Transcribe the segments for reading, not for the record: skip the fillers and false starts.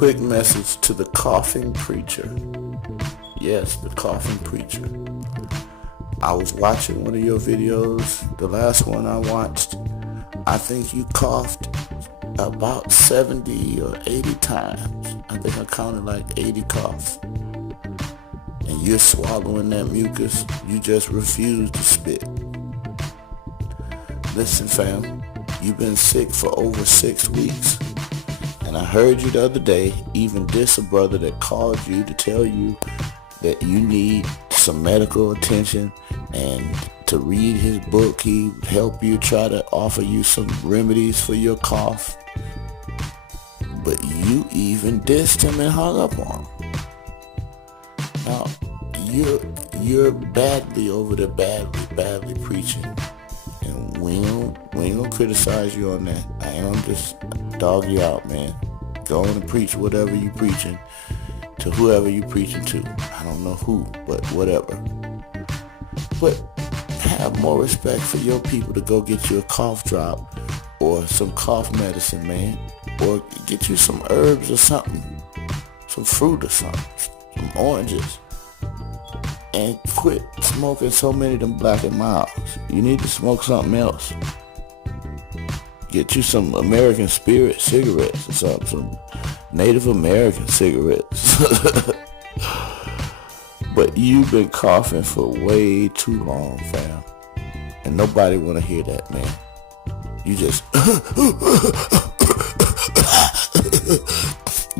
Quick message to the coughing preacher. Yes, the coughing preacher. I was watching one of your videos, the last one I watched. I think you coughed about 70 or 80 times. I think I counted like 80 coughs. And you're swallowing that mucus. You just refuse to spit. Listen, fam, you've been sick for over 6 weeks. And I heard you the other day even diss a brother that called you to tell you that you need some medical attention and to read his book. He would help you, try to offer you some remedies for your cough. But you even dissed him and hung up on him. Now, you're badly over there, badly preaching. And we ain't gonna criticize you on that. I am just dog you out, man. Go on and preach whatever you preaching to whoever you preaching to. I don't know who, but whatever. But have more respect for your people to go get you a cough drop or some cough medicine, man. Or get you some herbs or something. Some fruit or something. Some oranges. And quit smoking so many of them Black and Milds. You need to smoke something else. Get you some American Spirit cigarettes or something. Some Native American cigarettes. But you've been coughing for way too long, fam. And nobody want to hear that, man. You just...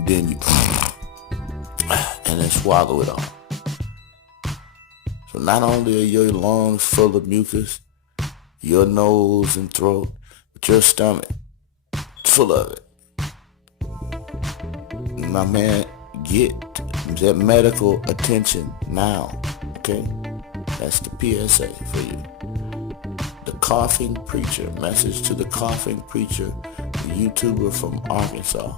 then you... and then swallow it all. So not only are your lungs full of mucus, your nose and throat, but your stomach full of it. My man, get that medical attention now, okay? That's the PSA for you. The coughing preacher, message to the coughing preacher, the YouTuber from Arkansas.